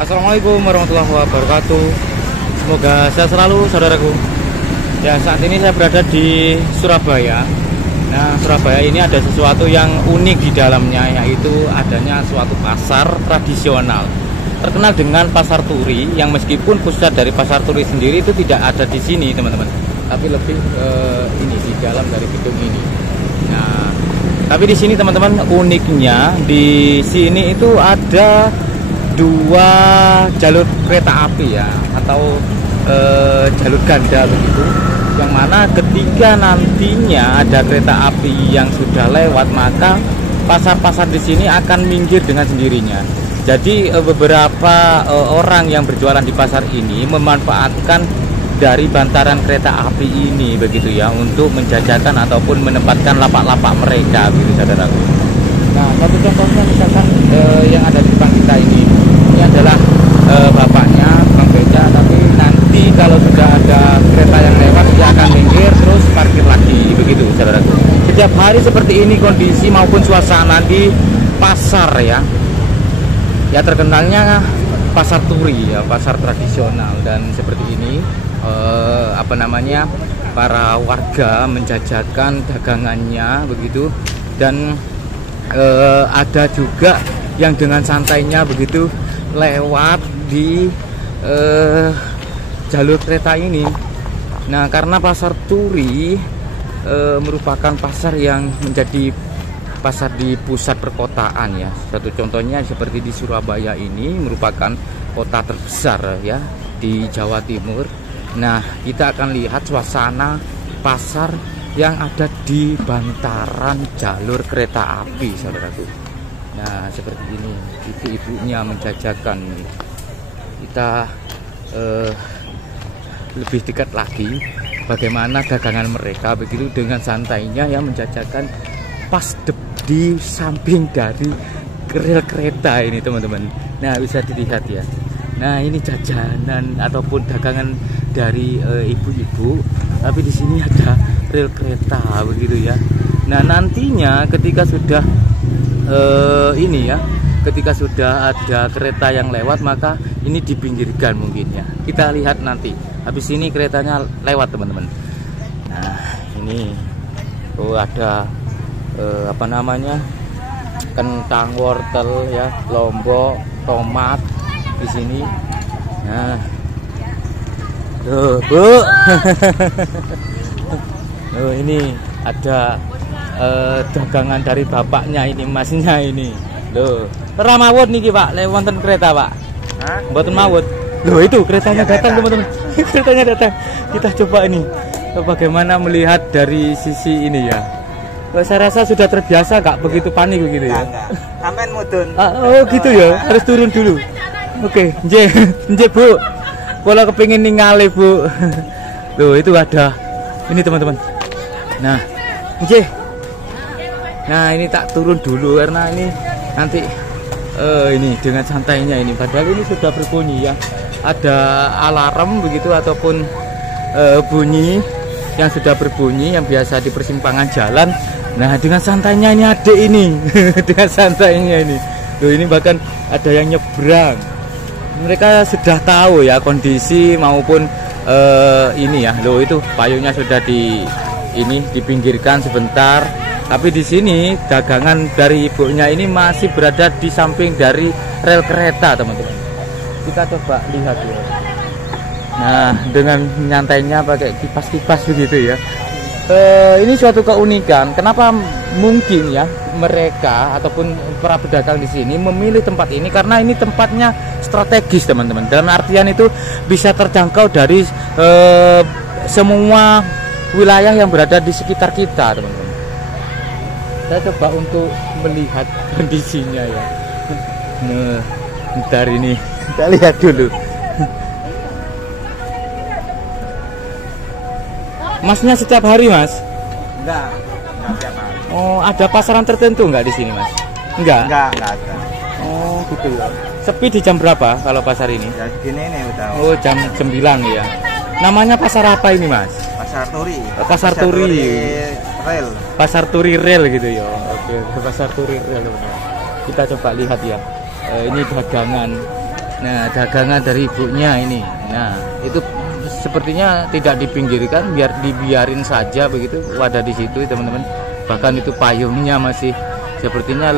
Assalamualaikum warahmatullahi wabarakatuh. Semoga sehat selalu saudaraku. Ya, saat ini saya berada di Surabaya. Nah, Surabaya ini ada sesuatu yang unik di dalamnya, yaitu adanya suatu pasar tradisional terkenal dengan Pasar Turi, yang meskipun pusat dari Pasar Turi sendiri itu tidak ada di sini teman-teman, tapi lebih ini di dalam dari gedung ini. Nah, tapi di sini teman-teman, uniknya di sini itu ada dua jalur kereta api ya, atau jalur ganda begitu, yang mana ketika nantinya ada kereta api yang sudah lewat, maka pasar-pasar di sini akan minggir dengan sendirinya. Jadi beberapa orang yang berjualan di pasar ini memanfaatkan dari bantaran kereta api ini begitu ya, untuk menjajakan ataupun menempatkan lapak-lapak mereka begitu saudaraku. Nah, satu contohnya misalkan yang ada di depan kita ini adalah bapaknya Bang Beca, tapi nanti kalau sudah ada kereta yang lewat dia akan minggir terus parkir lagi begitu saudaraku. Setiap hari seperti ini kondisi maupun suasana di pasar ya. Ya, terkenalnya Pasar Turi ya, pasar tradisional, dan seperti ini para warga menjajakan dagangannya begitu, dan ada juga yang dengan santainya begitu lewat di jalur kereta ini. Nah, karena Pasar Turi merupakan pasar yang menjadi pasar di pusat perkotaan ya. Satu contohnya seperti di Surabaya ini, merupakan kota terbesar ya di Jawa Timur. Nah, kita akan lihat suasana pasar yang ada di bantaran jalur kereta api saudaraku. Nah, seperti ini ibu-ibunya menjajakan. Kita lebih dekat lagi bagaimana dagangan mereka begitu, dengan santainya ya menjajakan pas di samping dari rel kereta ini teman-teman. Nah, bisa dilihat ya. Nah, ini jajanan ataupun dagangan dari ibu-ibu, tapi di sini ada rel kereta begitu ya. Nah, nantinya ketika sudah ketika sudah ada kereta yang lewat, maka ini dipinggirkan mungkin ya. Kita lihat nanti. Habis ini keretanya lewat teman-teman. Nah, ini ada kentang, wortel ya, lombok, tomat di sini. Nah, tuh Bu. Ini ada dagangan dari bapaknya ini, masnya ini. Loh, ora mawut niki Pak, lek wonten kereta Pak. Hah? Mboten mawut. Loh, itu keretanya datang teman-teman. Keretanya datang. Kita coba ini. Bagaimana melihat dari sisi ini ya. Saya rasa sudah terbiasa, nggak begitu panik begitu ya. Sampai mudun. Oh gitu ya, harus turun dulu. Oke, nje Bu. Kalau kepingin ningali Bu. Loh, itu ada ini teman-teman. Nah, nje. Nah, ini tak turun dulu karena ini nanti ini dengan santainya ini. Padahal ini sudah berbunyi ya. Ada alarm begitu ataupun bunyi yang sudah berbunyi yang biasa di persimpangan jalan. Nah, dengan santainya ini adik ini. Dengan santainya ini. Loh, ini bahkan ada yang nyebrang. Mereka sudah tahu ya kondisi maupun ini ya. Loh, itu payungnya sudah dipinggirkan sebentar. Tapi di sini dagangan dari ibunya ini masih berada di samping dari rel kereta, teman-teman. Kita coba lihat ya. Nah, dengan nyantainya pakai kipas-kipas begitu ya. Ini suatu keunikan. Kenapa mungkin ya mereka ataupun para pedagang di sini memilih tempat ini? Karena ini tempatnya strategis, teman-teman. Dalam artian itu bisa terjangkau dari semua wilayah yang berada di sekitar kita, teman-teman. Saya coba untuk melihat kondisinya ya. Nah, bentar ini kita lihat dulu. Masnya setiap hari, Mas? Enggak setiap hari. Oh, ada pasaran tertentu nggak di sini, Mas? Enggak Enggak ada. Oh, gitu ya. Sepi di jam berapa kalau pasar ini? Ya gini nih udah. Oh, jam 9 ya. Namanya pasar apa ini, Mas? Pasar Turi. Pasar Turi Rel. Pasar Turi Rel gitu ya. Oke, Pasar Turi Rel teman-teman. Kita coba lihat ya. Ini dagangan Nah, dagangan dari ibunya ini. Nah, itu sepertinya tidak dipinggirkan, dibiarin saja begitu, wadah di situ teman-teman. Bahkan itu payungnya masih sepertinya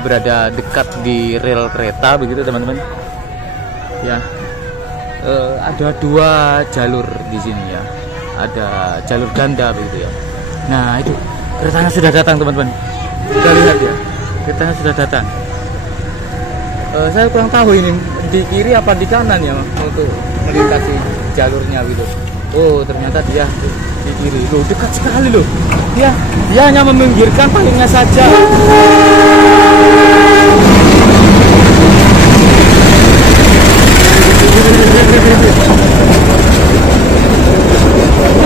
berada dekat di rel kereta begitu teman-teman. Ya, ada 2 jalur di sini ya, ada jalur ganda begitu ya. Nah itu keretanya sudah datang teman-teman, kita lihat ya, keretanya sudah datang. Saya kurang tahu ini di kiri apa di kanan ya untuk melintasi jalurnya gitu. Oh ternyata dia di kiri, loh dekat sekali loh. Dia hanya meminggirkan payungnya saja.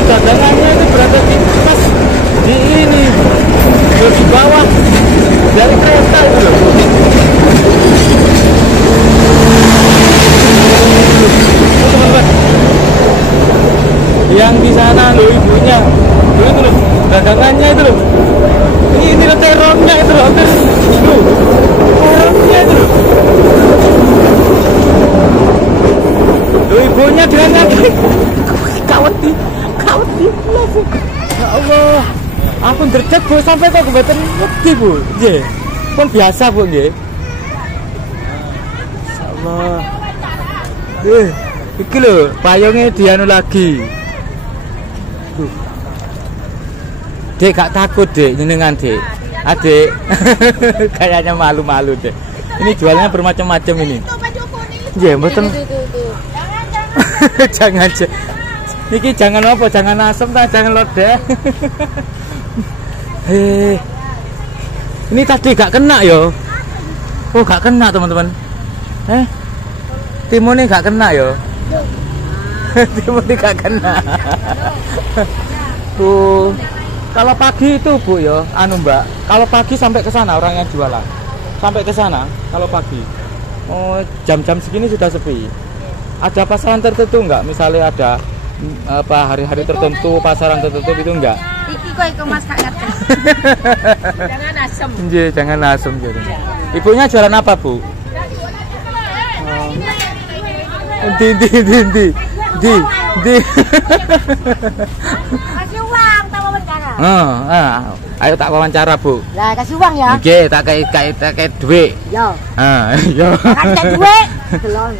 Dagangannya itu berada di pas di ini, di bawah dari kereta itu loh. Teman-teman, yang di sana loh ibunya, itu loh dagangannya itu loh. Ini loh terongnya itu loh, terongnya itu loh. Loh ibunya dengan kaweti. Ya Allah, aku ndredeg Bu sampai kok mboten wedi Bu. Nggih. Pun biasa Bu nggih. Insyaallah. Iki lho, payungnya dianu lagi. Dek gak takut Dek, jenengan Dek. Adik. Kayaknya malu-malu Dek. Ini jualnya bermacam-macam ini. Nggih, mboten. Jangan niki jangan apa, jangan asem ta, jangan lodeh. Ini tadi gak kena yo. Oh gak kena teman-teman. Timunnya gak kena yo. Timunnya gak kena. Bu, kalau pagi itu Bu yo, anu Mbak, kalau pagi sampai ke sana orang yang jualan. Sampai ke sana kalau pagi. Oh, jam-jam segini sudah sepi. Ada pasaran tertentu enggak? Misalnya ada apa hari-hari tertentu, pasaran tertentu itu enggak? Iki kok iku Mas gak ngerti. Jangan asem. Nggih, jangan asem gitu. Ibunya jualan apa, Bu? Di. Kasih uang tak wawancara. Ayo tak wawancara, Bu. Lah kasih uang ya. Nggih, tak kayak duit. Yo. Yo. Kan tak duit. Delon.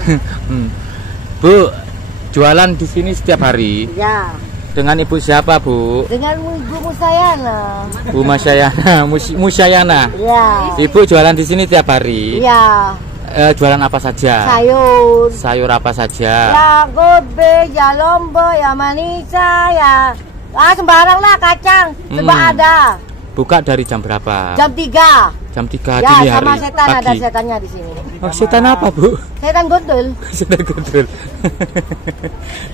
Bu, jualan di sini setiap hari. Ya. Dengan ibu siapa, Bu? Dengan Ibu Musayana. Bu Musyayana, Musyayana. Ya. Ibu jualan di sini tiap hari. Ya. Jualan apa saja? Sayur. Sayur apa saja? Ya gobe, ya lombok, ya manisa, ya sembarang lah kacang, coba ada. Buka dari jam berapa? Jam 3. Jam 3 ya, dini hari. Sama setan pagi. ada setannya di sini. Oh, setan apa, Bu? Setan gondol. Setan gondol.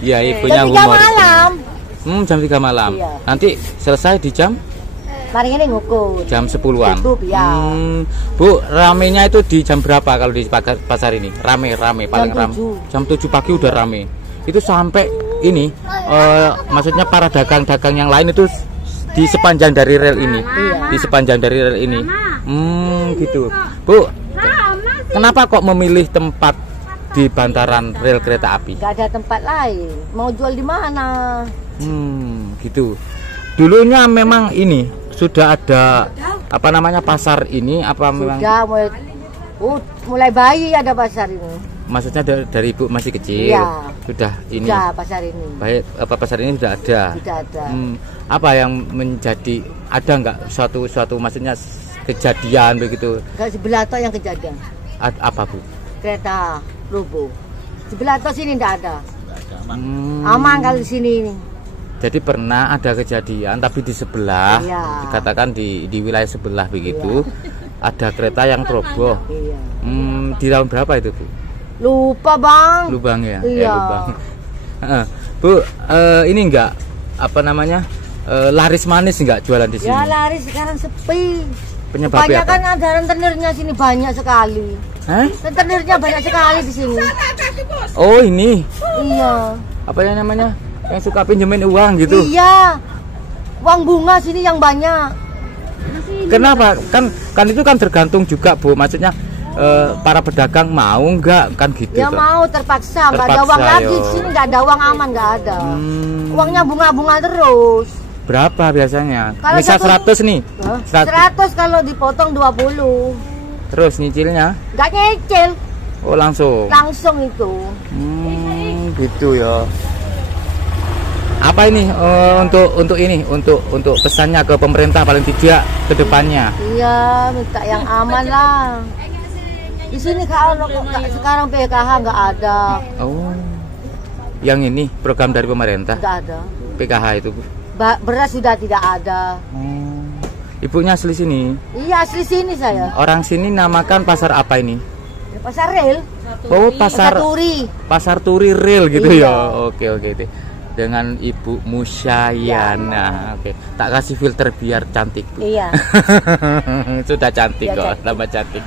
Iya, ibunya jam 3 humor. malam. Jam 3 malam. Iya. Nanti selesai di jam? Mari ini ngukur. Jam 10-an. Ya. Bu, ramenya itu di jam berapa kalau di pasar ini? Rame paling rame. Jam 7 pagi udah rame. Itu sampai ini maksudnya para dagang-dagang yang lain itu di sepanjang dari rel ini. Iya. Di sepanjang dari rel ini. Gitu. Bu, kenapa kok memilih tempat di bantaran rel kereta api? Gak ada tempat lain. Mau jual di mana? Gitu. Dulunya memang ini sudah ada apa namanya pasar ini apa memang? Sudah mulai bayi ada pasar ini. Maksudnya dari Ibu masih kecil. Iya. Sudah ini. Sudah pasar ini. Baik, apa pasar ini sudah ada. Sudah ada. Apa yang menjadi ada nggak suatu maksudnya kejadian begitu? Gak sebelah toh yang kejadian. Apa, Bu? Kereta robo. Sebelah toh sini tidak ada. Aman kalau di sini ini. Jadi pernah ada kejadian tapi di sebelah, iya. Dikatakan di wilayah sebelah begitu, iya. Ada kereta yang roboh. Iya. Di tahun berapa itu, Bu? Lupa Bang. Lubang ya? Iya. Lubang. Bu, ini enggak apa namanya laris manis enggak jualan di sini? Ya laris sekarang sepi. Penyebabnya banyak kan ada rentenirnya sini banyak sekali. Rentenirnya banyak sekali di sini. Oh ini? Iya. Apa yang namanya? Yang suka pinjemin uang gitu? Iya. Uang bunga sini yang banyak. Kenapa? Kan itu kan tergantung juga, Bu. Maksudnya para pedagang mau nggak kan gitu? Ya toh? mau terpaksa, nggak ada Terpaksa, uang lagi yo. di sini, nggak ada uang aman, nggak ada. Uangnya bunga-bunga terus. Berapa biasanya? Kalau Misal satu- 100 nih. 100 kalau dipotong 20. Terus nyicilnya? Nggak nyicil, Oh langsung. langsung itu. Gitu ya. Apa ini untuk pesannya ke pemerintah paling tidak ke depannya? Iya, minta yang aman lah. Di sini kalau sekarang PKH nggak ada, Oh. Yang ini program dari pemerintah nggak ada. PKH itu. Beras sudah tidak ada. Ibunya asli sini. Iya, asli sini saya. Orang sini namakan pasar apa ini? Pasar rel. Oh, Pasar Turi. Pasar Turi Real gitu Iya. ya. Oke itu. Dengan Ibu Musyayana. Oke. Tak kasih filter biar cantik, Bu. Iya. Sudah cantik Ya, kok, cantik. tambah cantik.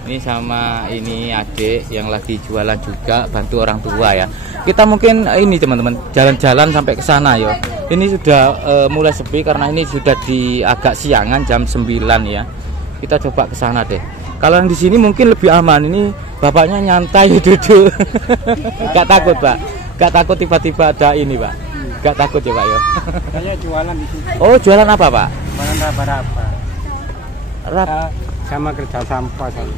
Ini sama ini adik yang lagi jualan juga, bantu orang tua ya. Kita mungkin ini teman-teman jalan-jalan sampai ke sana ya. Ini sudah mulai sepi karena ini sudah di agak siangan jam 9 ya. Kita coba ke sana deh. Kalau yang di sini mungkin lebih aman. Ini bapaknya nyantai duduk. Gak takut, Pak. Gak takut tiba-tiba ada ini, Pak. Gak takut ya, Pak ya. Saya jualan di sini. Oh, jualan apa, Pak? Jualan raba-raba. Rap. Sama kerja sampah saya.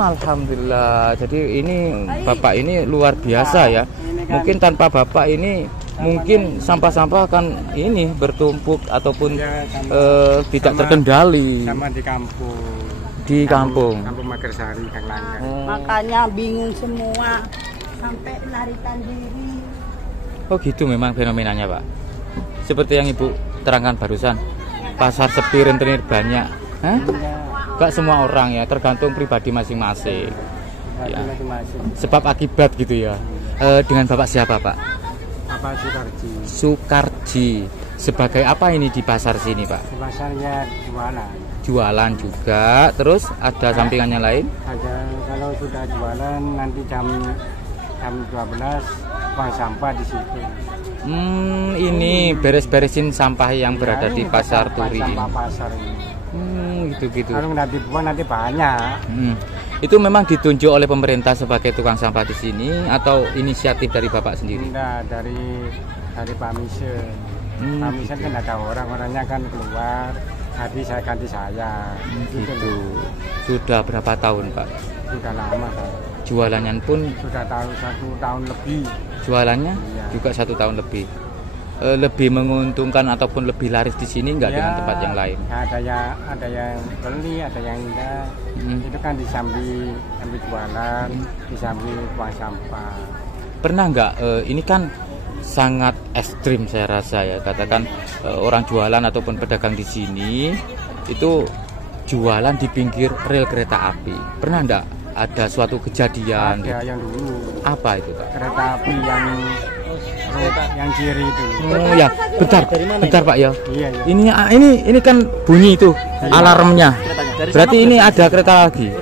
Alhamdulillah. Jadi ini Bapak ini luar biasa ya. Mungkin tanpa Bapak ini mungkin sampah-sampah akan ini bertumpuk ataupun Ya, tidak terkendali Sama di kampung. di kampung. Kampung Magersari, Kang Langga. Makanya bingung semua sampai larikan diri. Oh gitu memang fenomenanya, Pak. Seperti yang Ibu terangkan barusan. Pasar sepi, rentenir banyak. Hah? Gak semua orang ya, tergantung pribadi masing-masing. Ya. Masing-masing. Sebab akibat gitu ya. Dengan Bapak siapa, Pak? Apa Sukarji? Sukarji. Sebagai apa ini di pasar sini, Pak? Di pasarnya jualan. Jualan juga, terus ada sampingannya lain? Ada kalau sudah jualan nanti jam 12 buang sampah di situ. Ini beres-beresin sampah yang berada Ya, di ini pasar Turi ini. sampah pasar ini. Gitu-gitu. Kalau nggak dibuang nanti banyak. Itu memang ditunjuk oleh pemerintah sebagai tukang sampah di sini atau inisiatif dari Bapak sendiri? Enggak, dari Pak Misen. Pak Misen kan ada orang-orangnya kan keluar. Tadi saya ganti saya. Gitu. Sudah berapa tahun, Pak? Sudah lama kan. Jualannya pun Sudah tahu 1 tahun lebih. jualannya Iya. juga 1 tahun lebih. Lebih menguntungkan ataupun lebih laris di sini nggak dengan tempat yang lain? Ada yang beli, ada yang enggak. Itu kan disambi jualan, disambi buang sampah. Pernah nggak? Ini kan sangat ekstrim saya rasa ya. Katakan orang jualan ataupun pedagang di sini itu jualan di pinggir rel kereta api. Pernah nggak ada suatu kejadian? Ada yang dulu Apa itu, Pak? kereta api yang kiri itu. Oh ya, bentar Pak ya. Iya, iya. Ini kan bunyi itu alarmnya. Berarti ini ada kereta lagi.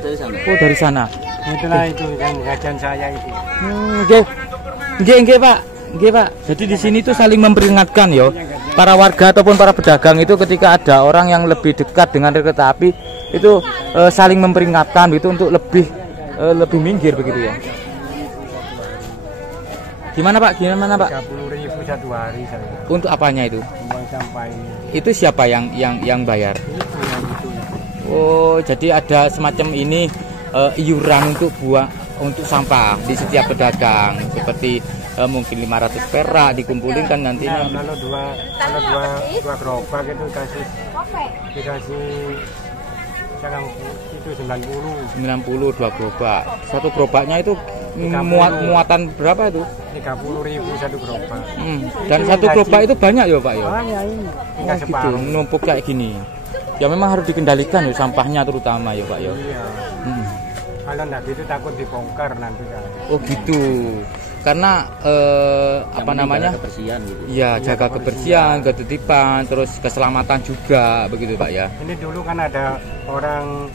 Oh dari sana. Itulah itu yang gajian saya itu. Nggih Pak. Nggih Pak. Jadi di sini tuh saling memperingatkan ya. Para warga ataupun para pedagang itu ketika ada orang yang lebih dekat dengan rel kereta api itu saling memperingatkan gitu untuk lebih minggir begitu ya. Gimana Pak? 30.000 1 hari saya. Untuk apanya itu? Buang sampah ini. Itu siapa yang bayar? Itu yang itu. Oh, jadi ada semacam ini iuran untuk sampah di setiap pedagang seperti mungkin 500 perak dikumpulin kan nantinya. Kalau dua gerobak itu dikasih sekarang itu 90 2 gerobak. Satu gerobaknya itu muatan berapa itu? 30.000 1 gerobak. Dan satu gerobak itu banyak ya Pak ya? Banyak ini. Oh, gitu, numpuk kayak gini. Ya memang harus dikendalikan ya sampahnya terutama ya Pak ya. Iya. Kalau enggak gitu takut dibongkar nanti kan. Oh gitu. Karena apa namanya? Kebersihan gitu. Ya, jaga kebersihan, ketertiban, terus keselamatan juga begitu Pak ya. Ini dulu kan ada orang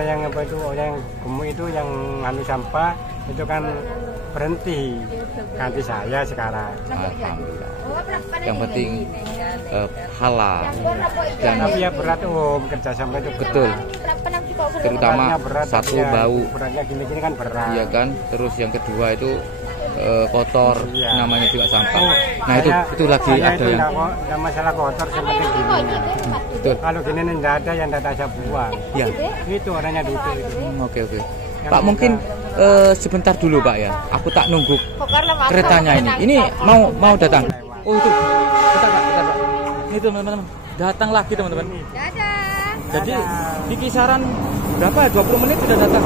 yang apa itu orang yang gemuk itu yang ngambil sampah itu kan berhenti ganti saya sekarang. Alhamdulillah. Yang penting halal. Dan Tapi ya berat kerja sampah itu betul. terutama berat, satu ya, bau, beratnya gini-gini kan berat. iya kan. Terus yang kedua itu kotor, Iya. namanya juga sampah. Nah Saya- itu lagi saya ada itu yang enggak masalah kotor, seperti gini. betul. Kalau gini enggak ada yang tidak saya buang. Ya, Itu orangnya duduk itu. oke. Pak mungkin sebentar dulu Pak ya. Aku tak nunggu keretanya ini. Ini mau datang. Oh itu. Bentar Pak. Ini teman-teman. Datang lagi teman-teman. Jadi di kisaran berapa ya? 20 menit sudah datang.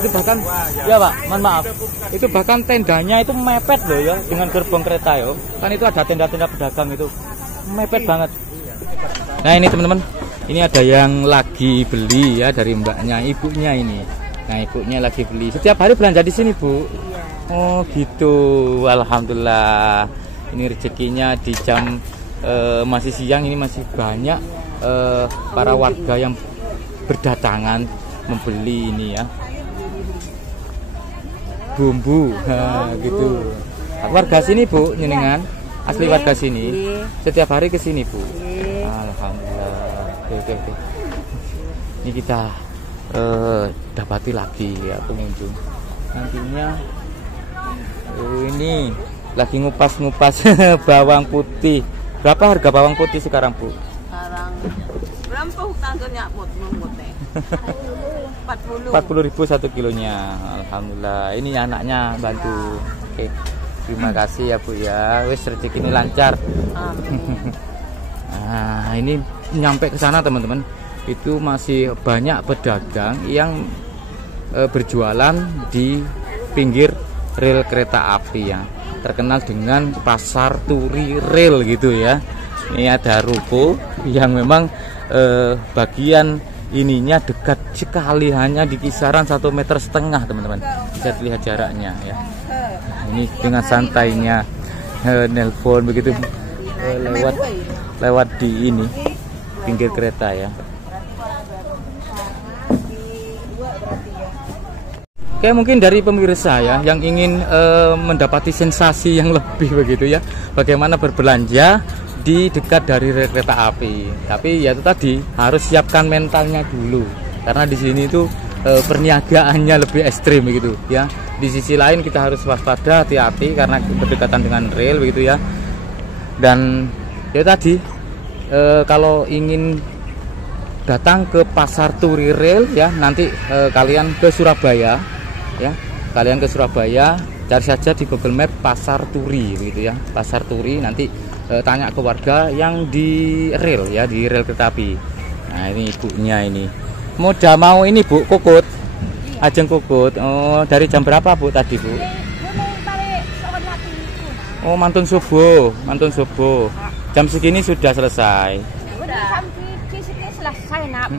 Itu bahkan ya Pak, mohon maaf. Itu bahkan tendanya itu mepet loh ya dengan gerbong kereta ya. Kan itu ada tenda-tenda pedagang itu. Mepet banget. Nah, ini teman-teman. Ini ada yang lagi beli ya dari mbaknya, ibunya ini. Nah, ibunya lagi beli. Setiap hari belanja di sini, Bu. Oh, gitu. Alhamdulillah. Ini rezekinya di jam masih siang ini masih banyak para warga yang berdatangan membeli ini ya. Bumbu, gitu. Warga sini Bu, nyenengan asli warga sini. Setiap hari ke sini Bu. Alhamdulillah. Oke. Ini kita dapati lagi ya pengunjung. Nantinya ini lagi ngupas-ngupas bawang putih. Berapa harga bawang putih sekarang Bu? Sekarang berapa tanggalnya putih? 40. 40.000 1 kilonya. Alhamdulillah. Ini anaknya bantu. Oke. Terima kasih ya Bu ya. Wis rezeki ini lancar. Amin. Nah, ini nyampe ke sana teman-teman. Itu masih banyak pedagang yang berjualan di pinggir rel kereta api ya. Terkenal dengan pasar turi rel gitu ya. Ini ada ruko yang memang bagian ininya dekat sekali, hanya di kisaran 1,5 meter teman-teman. Bisa dilihat jaraknya ya. Ini dengan santainya nelpon begitu lewat di ini pinggir kereta ya. Oke, mungkin dari pemirsa ya yang ingin mendapati sensasi yang lebih begitu ya, bagaimana berbelanja di dekat dari rel kereta api. Tapi ya itu tadi harus siapkan mentalnya dulu, karena di sini itu perniagaannya lebih ekstrim begitu ya. Di sisi lain kita harus waspada, hati-hati karena berdekatan dengan rel begitu ya. Dan ya tadi kalau ingin datang ke pasar turi rel ya, nanti kalian ke Surabaya ya. Kalian ke Surabaya, cari saja di Google Map pasar turi gitu ya. Pasar turi, nanti tanya ke warga yang di rel ya, di rel kereta api. Nah, ini ibunya ini. Mau ini Bu, kukut. Ajeng kukut. Oh, dari jam berapa Bu tadi Bu? Oh, mantun subuh. Jam segini sudah selesai. Selesai nak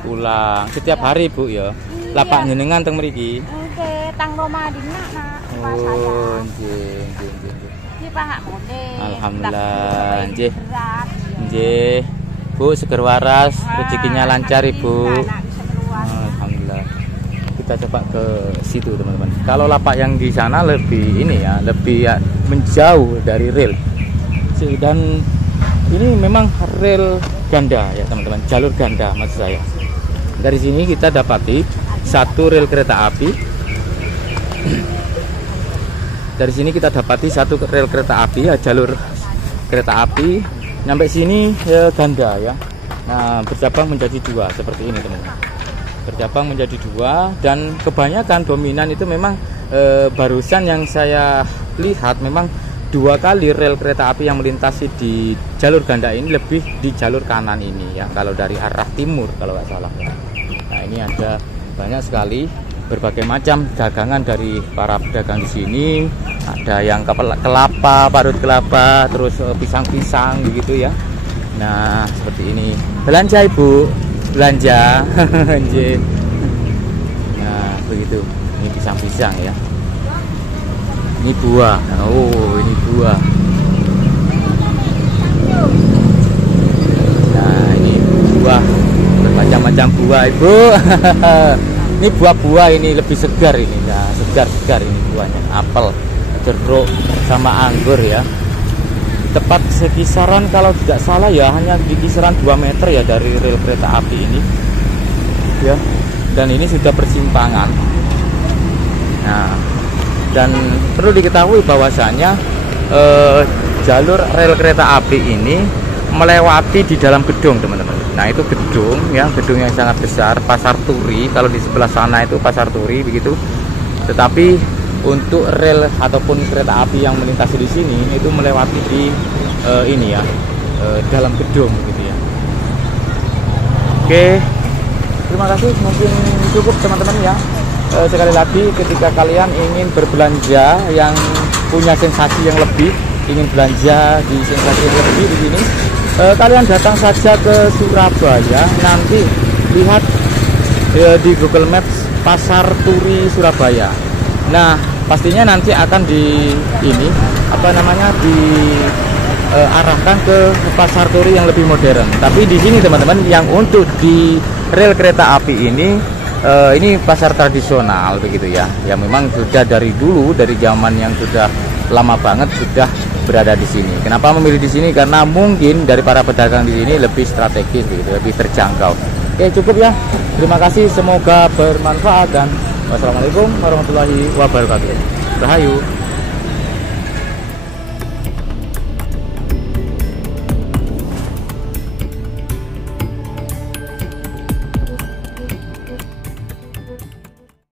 Pulang. Setiap hari Bu ya. Lapak jenengan teng mriki. Oke, tang Romadina nak. Oh, nggih. Alhamdulillah, nggih. Nggih. Bu, seger waras, rezekinya lancar Ibu. Alhamdulillah. Kita coba ke situ teman-teman. Kalau lapak yang di sana lebih ini ya, lebih ya, menjauh dari rel. Dan ini memang rel ganda ya teman-teman, jalur ganda maksud saya. Dari sini kita dapati satu rel kereta api. Dari sini kita dapati satu rel kereta api ya, jalur kereta api. Nyampe sini ya, ganda ya. Nah, bercabang menjadi dua seperti ini teman-teman. Bercabang menjadi dua, dan kebanyakan dominan itu memang barusan yang saya lihat memang 2 kali rel kereta api yang melintasi di jalur ganda ini lebih di jalur kanan ini ya, kalau dari arah timur kalau nggak salah ya. Nah, ini ada banyak sekali berbagai macam dagangan dari para pedagang di sini. Ada yang kelapa, parut kelapa, terus pisang-pisang begitu ya. Nah, seperti ini. Belanja Ibu, belanja. Nah, begitu. Ini pisang-pisang ya. Ini buah. Oh, ini buah. Nah, ini buah. Bermacam-macam buah, Ibu. Ini buah-buah ini lebih segar ini. Nah, segar-segar ini buahnya. Apel, jeruk, sama anggur ya. Tepat sekisaran kalau tidak salah ya hanya di kisaran 2 meter ya dari rel kereta api ini. Ya. Dan ini sudah persimpangan. Nah, dan perlu diketahui bahwasanya jalur rel kereta api ini melewati di dalam gedung, teman-teman. Nah, itu gedung ya, gedung yang sangat besar, Pasar Turi. Kalau di sebelah sana itu Pasar Turi begitu. Tetapi untuk rel ataupun kereta api yang melintasi di sini itu melewati di ini ya, dalam gedung gitu ya. Oke. Terima kasih, mungkin cukup teman-teman ya. Sekali lagi ketika kalian ingin berbelanja yang punya sensasi yang lebih, ingin belanja di sensasi yang lebih di sini, kalian datang saja ke Surabaya. Nanti lihat di Google Maps Pasar Turi Surabaya. Nah, pastinya nanti akan di ini diarahkan ke Pasar Turi yang lebih modern. Tapi di sini teman-teman yang untuk di rel kereta api ini pasar tradisional begitu ya. Ya memang sudah dari dulu, dari zaman yang sudah lama banget sudah berada di sini. Kenapa memilih di sini? Karena mungkin dari para pedagang di sini lebih strategis begitu, lebih terjangkau. Oke, cukup ya. Terima kasih, semoga bermanfaat dan wassalamualaikum warahmatullahi wabarakatuh. Rahayu.